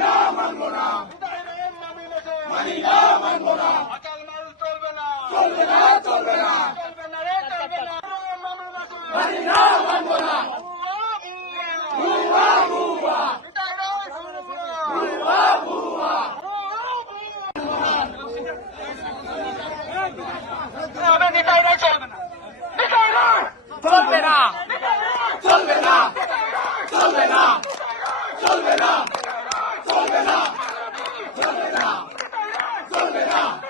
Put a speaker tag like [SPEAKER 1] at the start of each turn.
[SPEAKER 1] না মানবো না মানি না মানবো না চলবে না চলবে না চলবে না মানবো না চলবে না চলবে না চলবে না চলবে না। Bravo!